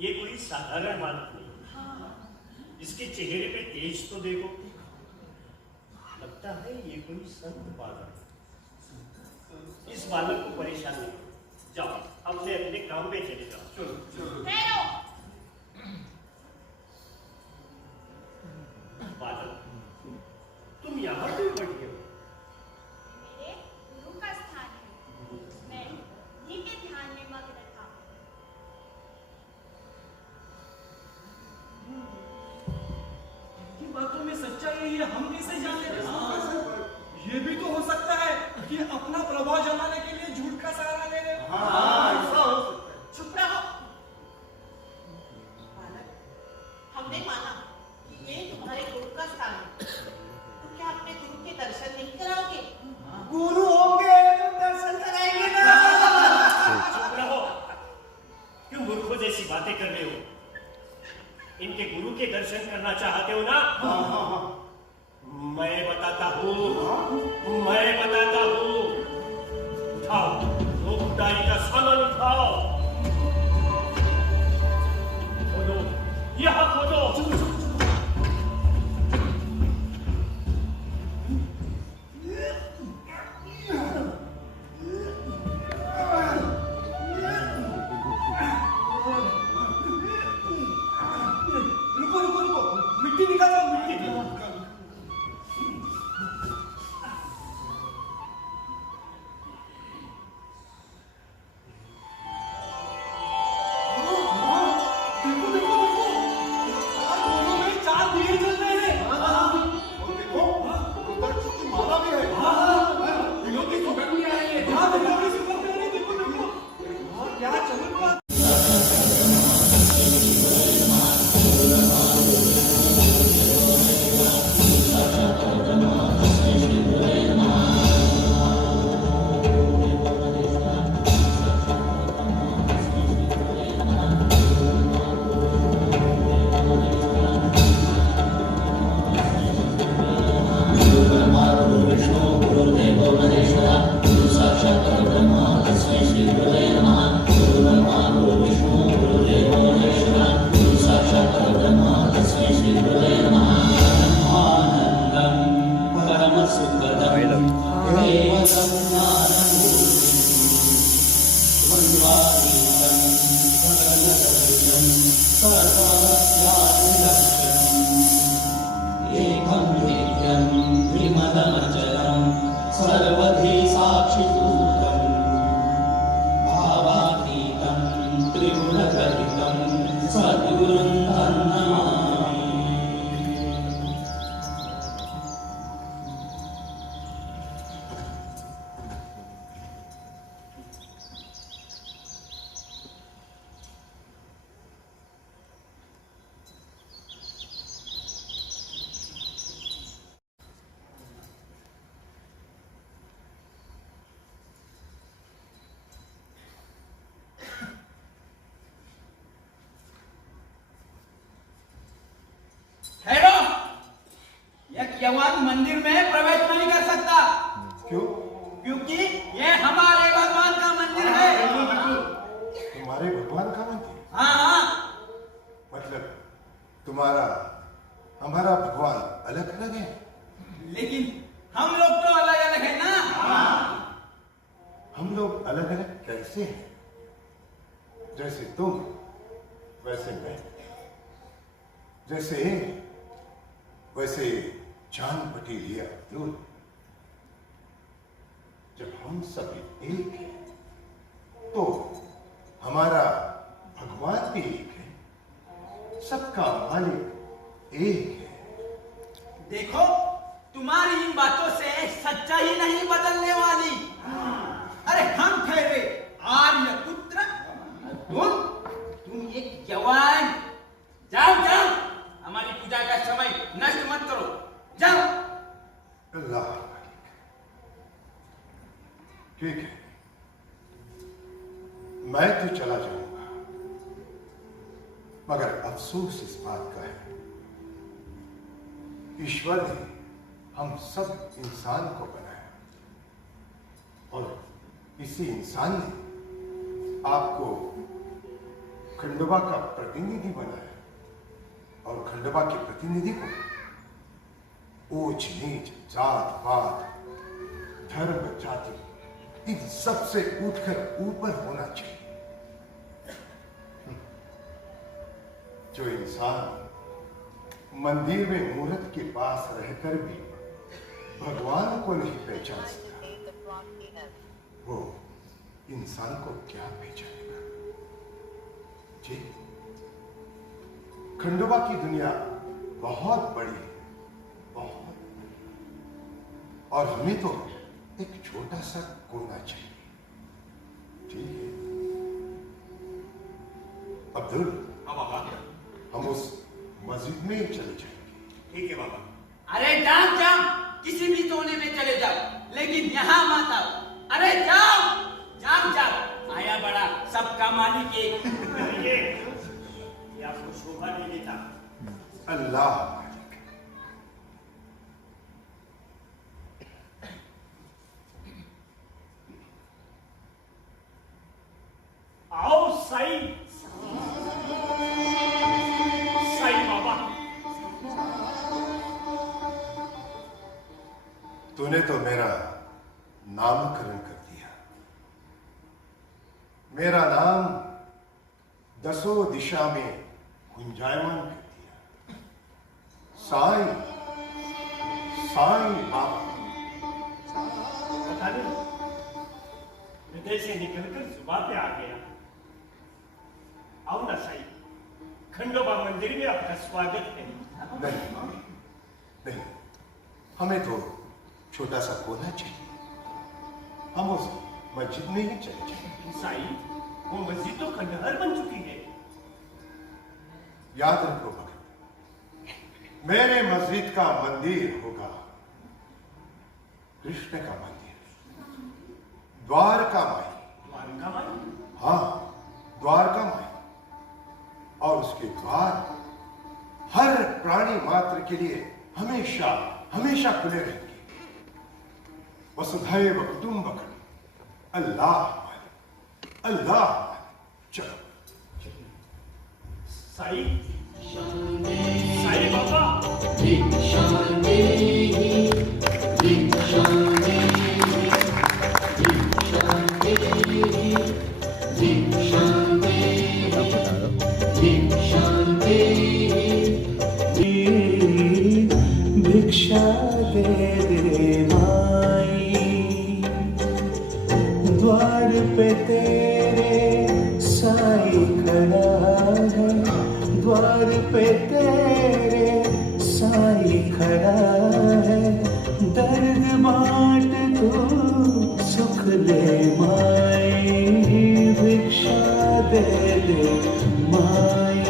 ये कोई साधारण बालक नहीं। इसके चेहरे पे तेज तो देखो, लगता है ये कोई संत बालक। इस बालक को परेशान नहीं करो, जाओ अपने अपने काम पे चले जाओ। चलो बालक, तुम यहाँ क्यों बैठे हो? मेरे गुरु का स्थान है, मैं उन्हीं के ध्यान में मग्न था। की बातों में सच्चाई है, ये हम कैसे जान लेते? ये भी तो हो सकता है कि अपना प्रभाव जमाने के लिए झूठ का सहारा ले रहे हो। हाँ, ऐसा हो सकता है। चुप रहो बालक, हमने माना कि ये तुम्हारे गुरु का स्थान है, तो क्या अपने गुरु के दर्शन नहीं कराओगे? गुरु होंगे तो दर्शन कराएंगे ना। चुप रहो, क्यों मूर्खों जैसी बातें कर रहे हो? इनके गुरु के दर्शन करना चाहते हो ना? हाँ। मैं बताता हूँ, मैं बताता हूँ। उठाओ, वो खुदाई का सामान उठाओ। खोलो, यहाँ खोलो। रुको, मिट्टी निकालो, मिट्टी। सर्वधि साक्षिभूतं भावातीतं त्रिगुणगणितं सद्गुरुं नमामि। ठहरो, यह यवान मंदिर में प्रवेश नहीं कर सकता। क्यों? क्योंकि यह हमारे भगवान का मंदिर है। तुम्हारे भगवान का मंदिर? हाँ, मतलब तुम्हारा हमारा भगवान अलग अलग है? लेकिन हम लोग तो अलग अलग है ना। हम लोग अलग अलग कैसे हैं? जैसे तुम वैसे मैं, जैसे वैसे चांद पटीलिया अब्दुल। जब हम सभी एक हैं तो हमारा भगवान भी एक है, सबका मालिक एक है। देखो, तुम्हारी इन बातों से सच्चाई नहीं बदलने वाली। अरे हम ठहरे आर्य पुत्र, तुम एक जवान। जाओ जाओ, हमारी पूजा का समय नष्ट मत करो, जाओ। अल्लाह मालिक। ठीक है, मैं तो चला जाऊंगा, मगर अफसोस इस बात का है, ईश्वर ने हम सब इंसान को बनाया और इसी इंसान ने आपको खंडोबा का प्रतिनिधि बनाया और खंडोबा के प्रतिनिधि को ऊंच नीच, जात पात, धर्म, जाति इन सबसे उठकर ऊपर होना चाहिए। जो इंसान मंदिर में मूर्त के पास रहकर भी भगवान को नहीं पहचान सकता, वो इंसान को क्या पहचानेगा? जी, खंडोबा की दुनिया बहुत बड़ी है, बहुत, और हमें तो एक छोटा सा कोना चाहिए। ठीक है अब्दुल, हम उस मस्जिद में चले जाएंगे। ठीक है बाबा। अरे जाओ जाओ, किसी भी कोने में चले जाओ, लेकिन यहाँ मत आओ। अरे जाओ जाओ जाओ, आया बड़ा सबका मालिक एक। ये आपको शोभा नहीं देता। अल्लाह मालिक। आओ साईं, साईं बाबा। तूने तो मेरा नामकरण कर दिया। मेरा नाम दसों दिशा में गुंजायमान कर दिया। साईं, साईं बाबा। पता नहीं हृदय से निकलकर जुबान पे आ गया। आओ ना साईं, खंडोबा मंदिर में आपका स्वागत है। नहीं नहीं, हमें तो छोटा सा कोना चाहिए। हम उस मस्जिद में ही चले जाएंगे। साईं, वो मस्जिद तो खंडहर बन चुकी है। याद रखो भगत, मेरे मस्जिद का मंदिर होगा कृष्ण का मंदिर, द्वारका माई। द्वारका माई? हाँ, द्वारका माई। और उसके द्वार हर प्राणी मात्र के लिए हमेशा हमेशा खुले रहेंगे। वसुधैव कुटुंबकम। अल्लाह मालिक, अल्लाह मालिक। चलो साईं, साईं बाबा। भिक्षा दे दे माई, द्वार पे तेरे साई खड़ा है, द्वार पे तेरे साई खड़ा है, दर्द बांट तू सुख ले माई, भिक्षा दे दे माई,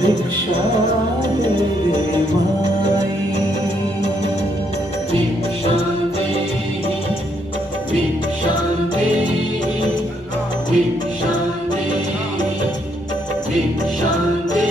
भिक्षा दे दे माई, भिक्षा दे, भिक्षा दे, भिक्षा दे, भिक्षा दे।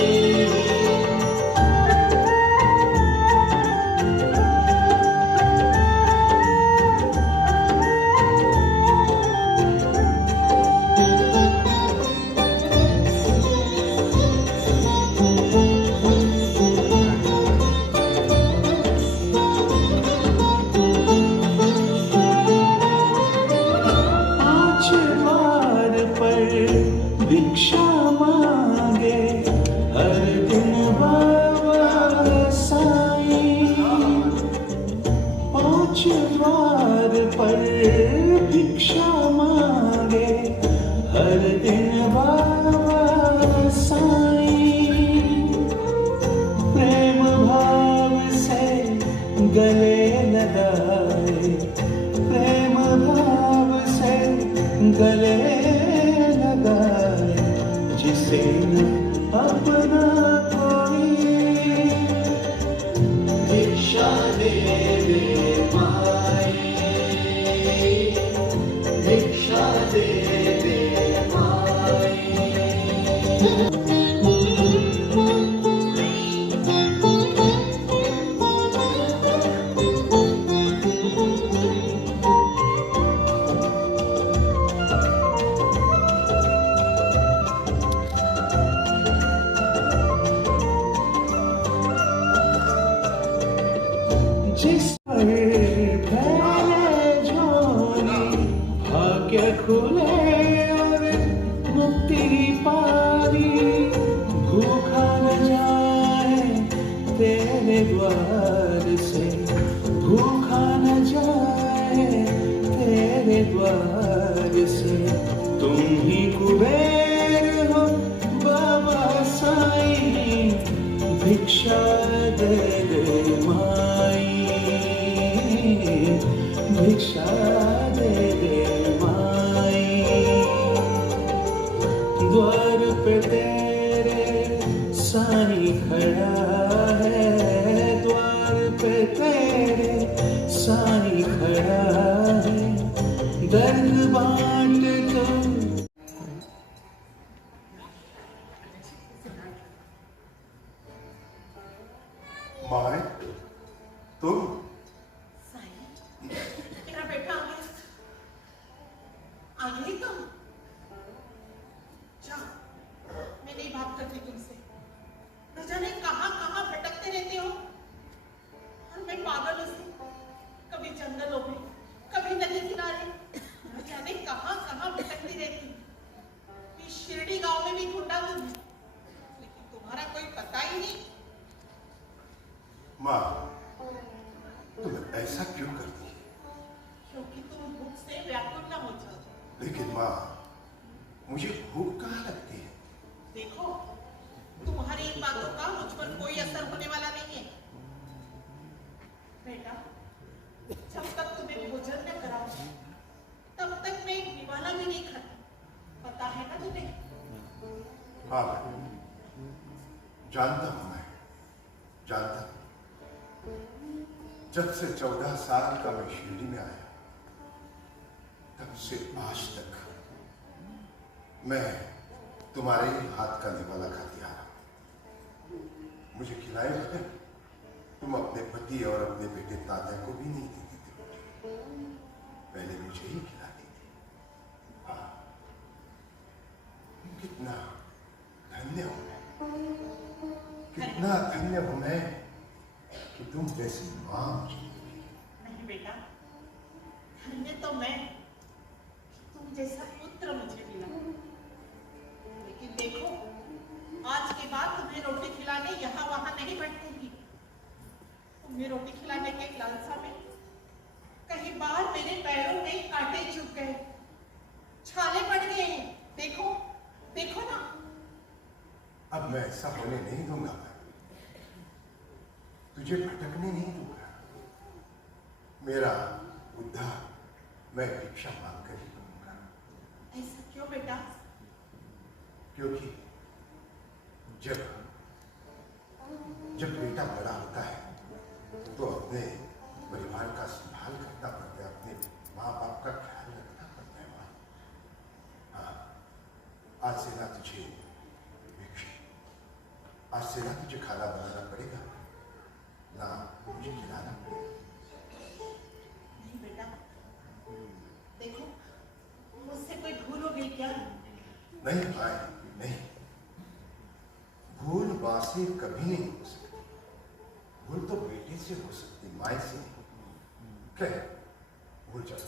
भिक्षा मांगे हर दिन बाबा साईं, पांच द्वार पर भिक्षा मांगे हर दिन बाबा साईं, प्रेम भाव से गले लगाए, प्रेम भाव से गले जिसे न अपना कोई, भिक्षा दे दे माई, भिक्षा दे दे माई। भाग्य खुले और मुक्ति पारी, भूखा न जाए तेरे द्वार से, भूखा न जाए तेरे द्वार से। तुम ही कुबेर हो बाबा साईं, भिक्षा दे दे माई, भिक्षा दे दे माई। द्वार पे तेरे साईं खड़ा है, द्वार पे तेरे साईं खड़ा है, दर्द बांट दो। माए, तुम साईं, तेरा बेटा आ गया। आ गई तुम? जाओ, मैं नहीं बात करती तुमसे। न जाने कहाँ कहाँ भटकते रहते हो, और मैं पागल हूँ। कभी जंगलों में, कभी नदी किनारे, न जाने कहाँ कहाँ भटकती रहती हूँ। इस शिरडी गांव में भी ढूंढा तुम्हें, लेकिन तुम्हारा कोई पता ही नहीं। माँ, तुम ऐसा क्यों करती है? क्योंकि तुम भूख से व्याकुल न हो जाओ। लेकिन माँ, मुझे भूख कहाँ लगती है? देखो, तुम्हारी इन बातों का मुझ पर कोई असर होने वाला नहीं है। बेटा, जब तक तुम्हें भोजन न कराऊं, तब तक मैं एक निवाला भी नहीं खाती। पता है ना तुम्हें? हाँ मैं जानता हूँ, मैं जानता हूँ। जब से 14 साल का मैं शिरडी में आया, तब से आज तक मैं तुम्हारे ही हाथ का निवाला खाती आ रहा हूं। मुझे खिलाए बगैर तुम अपने पति और अपने बेटे तात्या को भी नहीं देती थी रोटी। पहले मुझे ही खिलाती थी। हाँ, कितना धन्य हूं मैं, कितना धन्य हूं मैं कि तुम जैसी मां मुझे मिली। नहीं बेटा, धन्य तो मैं, तुम जैसा पुत्र मुझे मिला। लेकिन देखो, आज के बाद तुम्हें रोटी खिलाने यहाँ वहां नहीं बैठूंगी। तुम्हें रोटी खिलाने के लालसा में कहीं बाहर मेरे पैरों में कांटे चुभ गए, छाले पड़ गए हैं। देखो, देखो ना। अब मैं ऐसा होने नहीं दूंगा, मैं तुझे भटकने नहीं दूंगा। मेरा उद्धार मैं भिक्षा मांग कर ही करूंगा। ऐसा क्यों बेटा? क्योंकि जब बेटा बड़ा होता है तो अपने परिवार का संभाल करना पड़ता है, अपने माँ बाप का ख्याल रखना पड़ता है। माँ, हाँ, आज से ना तुझे भिक्षा, आज से ना तुझे खाना बनाना पड़ेगा, ना मुझे खिलाना पड़ेगा। नहीं बेटा, देखो, मुझसे कोई भूल हो गई क्या? नहीं भाई, नहीं। भूल मां से कभी नहीं हो सकती। भूल तो बेटे से हो सकती, माँ से नहीं। क्या भूल जाओ।